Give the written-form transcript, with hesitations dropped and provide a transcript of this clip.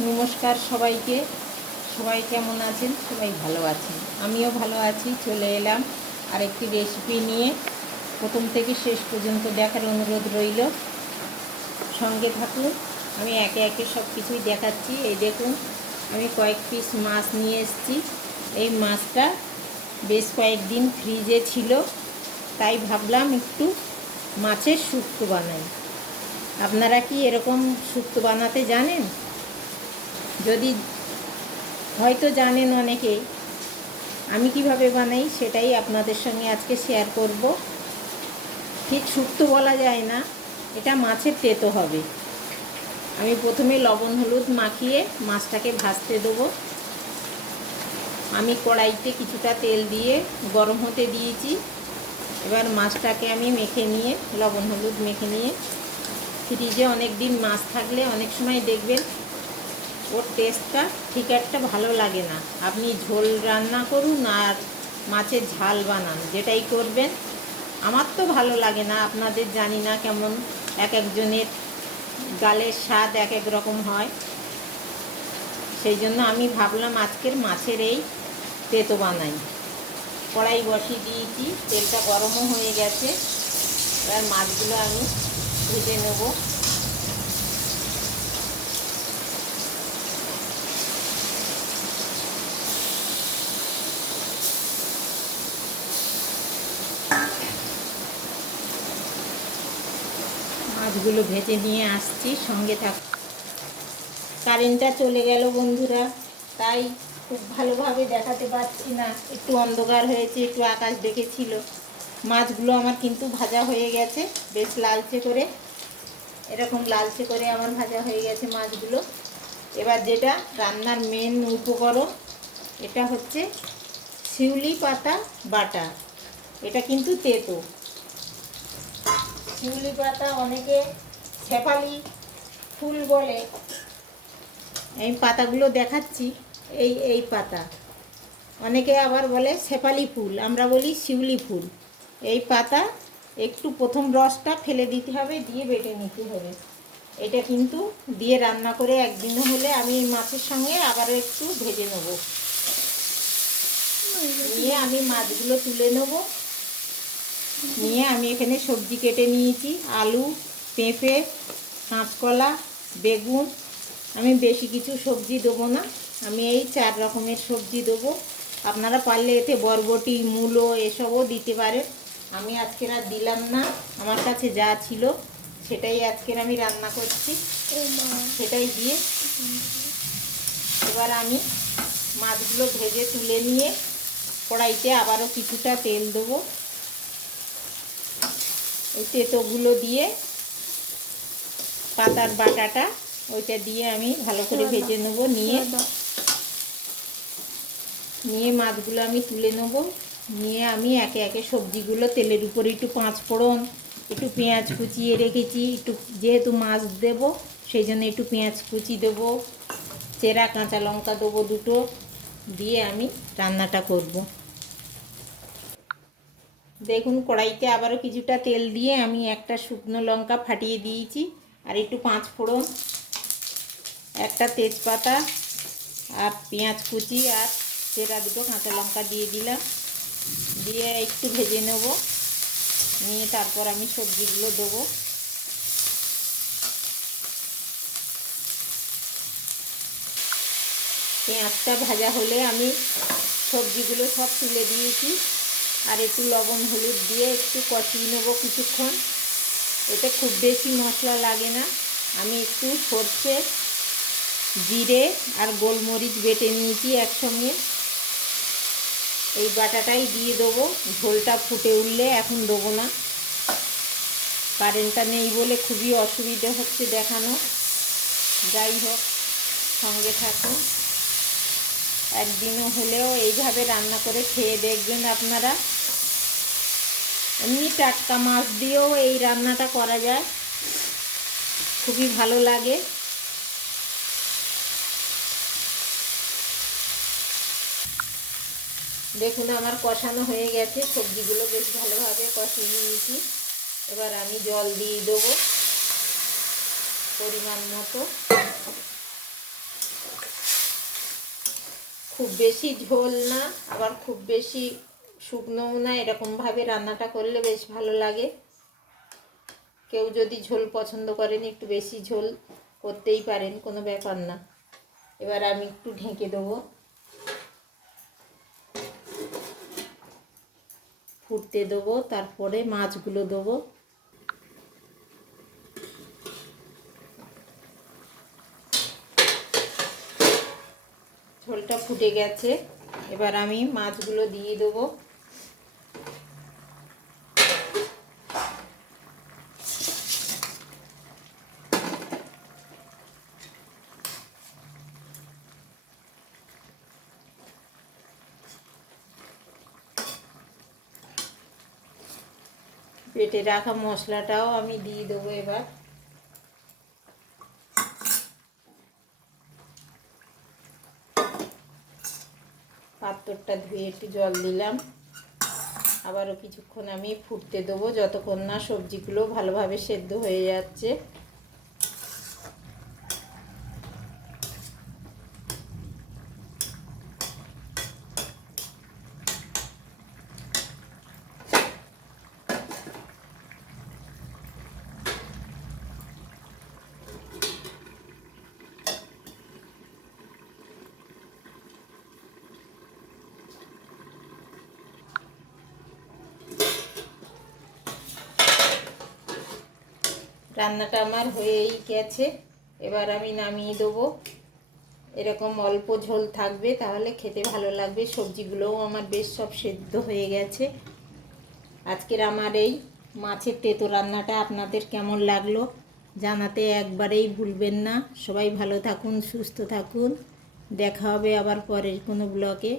নমস্কার সবাইকে। সবাই কেমন আছেন? সবাই ভালো আছেন, আমিও ভালো আছি। চলে এলাম আরেকটি রেসিপি নিয়ে। প্রথম থেকে শেষ পর্যন্ত দেখার অনুরোধ রইল, সঙ্গে থাকুন। আমি একে একে সব কিছুই দেখাচ্ছি। এই দেখুন, আমি কয়েক পিস মাছ নিয়ে এসেছি। এই মাছটা বেশ কয়েকদিন ফ্রিজে ছিল, তাই ভাবলাম একটু মাছের শুক্তো বানাই। আপনারা কি এরকম শুক্তো বানাতে জানেন? যদি হয়তো জানেন অনেকেই, আমি কিভাবে বানাই সেটাই আপনাদের সঙ্গে আজকে শেয়ার করব। ঠিক শুক্তো বলা যায় না, এটা মাছের তেতো হবে। আমি প্রথমে লবণ হলুদ মাখিয়ে মাছটাকে ভাজতে দেবো। আমি কড়াইতে কিছুটা তেল দিয়ে গরম হতে দিয়েছি। এবার মাছটাকে আমি মেখে নিয়ে, লবণ হলুদ মেখে নিয়ে, ফ্রিজে অনেক দিন মাছ থাকলে অনেক সময় দেখবেন ওর টেস্টটা ঠিক একটা ভালো লাগে না। আপনি ঝোল রান্না করুন আর মাছের ঝাল বানান, যেটাই করবেন, আমার তো ভালো লাগে না। আপনাদের জানি না কেমন, এক একজনের গালের স্বাদ এক এক রকম হয়। সেই জন্য আমি ভাবলাম আজকের মাছের এই তেতো বানাই। কড়াই বসিয়ে দিয়েছি, তেলটা গরমও হয়ে গেছে। এবার মাছগুলো আমি ভেজে নেব। মাছগুলো ভেজে নিয়ে আসছি, সঙ্গে থাক। কারেন্টটা চলে গেল বন্ধুরা, তাই খুব ভালোভাবে দেখাতে পারছি না। একটু অন্ধকার হয়েছে, একটু আকাশ ডেকেছিল। মাছগুলো আমার কিন্তু ভাজা হয়ে গেছে বেশ লালচে করে। এরকম লালচে করে আমার ভাজা হয়ে গেছে মাছগুলো। এবার যেটা রান্নার মেন উপকরণ, এটা হচ্ছে শিউলি পাতা বাটা। এটা কিন্তু তেতো। শিউলি পাতা অনেকে শেফালি ফুল বলে। এই পাতাগুলো দেখাচ্ছি, এই পাতা। অনেকে আবার বলে শেফালি ফুল, আমরা বলি শিউলি ফুল। এই পাতা একটু প্রথম রসটা ফেলে দিতে হবে, দিয়ে বেটে নিতে হবে। এটা কিন্তু দিয়ে রান্না করে একদিনও হলে আমি এই মাছের সঙ্গে আবারও একটু ভেজে নেব। নিয়ে আমি মাছগুলো তুলে নেব। নিয়ে আমি এখানে সবজি কেটে নিয়েছি, আলু, পেঁপে, কাঁচকলা, বেগুন। আমি বেশি কিছু সবজি দেবো না, আমি এই 4 রকমের সবজি দেবো। আপনারা পারলে এতে বরবটি, মূলো এসবও দিতে পারেন। আমি আজকের আর দিলাম না, আমার কাছে যা ছিল সেটাই আজকের আমি রান্না করছি, সেটাই দিয়ে। এবার আমি মাছগুলো ভেজে তুলে নিয়ে কড়াইতে আবারও কিছুটা তেল দেবো। ওই তেঁতোগুলো দিয়ে পাতার বাটাটা ওইটা দিয়ে আমি ভালো করে ভেজে নেব। নিয়ে মাছগুলো আমি তুলে নেব। নিয়ে আমি একে একে সবজিগুলো তেলের উপরে একটু 5 ফোড়ন, একটু পেঁয়াজ কুচিয়ে রেখেছি। একটু যেহেতু মাছ দেব সেই জন্য একটু পেঁয়াজ কুচি দেবো, চেরা কাঁচা লঙ্কা দেবো 2টো, দিয়ে আমি রান্নাটা করব। দেখুন কড়াইতে আবারও কিছুটা তেল দিয়ে আমি একটা শুকনো লঙ্কা ফাটিয়ে দিয়েছি, আর একটু 5 ফোড়ন, একটা তেজপাতা, আর পেঁয়াজ কুচি আর চেরা 2টো কাঁচা লঙ্কা দিয়ে দিলাম। দিয়ে একটু ভেজে নেব। নিয়ে তারপর আমি সবজিগুলো দেবো। পেঁয়াজটা ভাজা হলে আমি সবজিগুলো সব তুলে দিয়েছি, আর একটু লবণ হলুদ দিয়ে একটু কষিয়ে নেব কিছুক্ষণ। এতে খুব বেশি মশলা লাগে না। আমি একটু সর্ষে, জিরে আর গোলমরিচ বেটে নিয়েছি একসঙ্গে, এই বাটাটাই দিয়ে দেবো। ঝোলটা ফুটে উঠলে এখন দেবো না, কারেন্টটা নেই বলে খুবই অসুবিধে হচ্ছে দেখানো। যাই হোক, সঙ্গে থাকুন। একদিনও হলেও এইভাবে রান্না করে খেয়ে দেখবেন আপনারা। এমনি টাটকা মাছ দিয়েও এই রান্নাটা করা যায়, খুবই ভালো লাগে। দেখুন আমার কষানো হয়ে গেছে, সবজিগুলো বেশ ভালোভাবে কষিয়ে নিয়েছি। এবার আমি জল দিয়ে দেবো পরিমাণ মতো। খুব বেশি ঝোল না, আবার খুব বেশি শুকনোও না, এরকমভাবে রান্নাটা করলে বেশ ভালো লাগে। কেউ যদি ঝোল পছন্দ করেন একটু বেশি ঝোল করতেই পারেন, কোনো ব্যাপার না। এবার আমি একটু ঢেকে দেবো, ফুটতে দেবো, তারপরে মাছগুলো দেবো। ঝোলটা ফুটে গেছে, এবার আমি মাছগুলো দিয়ে দেবো। বেটে রাখা মশলাটাও আমি দিয়ে দেবো এবার। পাত্রটা ধুয়ে একটু জল দিলাম, আবারও কিছুক্ষণ আমি ফুটতে দেবো, যতক্ষণ না সবজিগুলো ভালোভাবে সেদ্ধ হয়ে যাচ্ছে। রান্নাটা আমার হয়েই গেছে, এবার আমি নামিয়ে দেবো। এরকম অল্প ঝোল থাকবে, তাহলে খেতে ভালো লাগবে। সবজিগুলোও আমার বেশ সব সেদ্ধ হয়ে গেছে। আজকের আমার এই মাছের তেঁতো রান্নাটা আপনাদের কেমন লাগলো জানাতে একবারেই ভুলবেন না। সবাই ভালো থাকুন, সুস্থ থাকুন। দেখা হবে আবার পরের কোনো ব্লগে।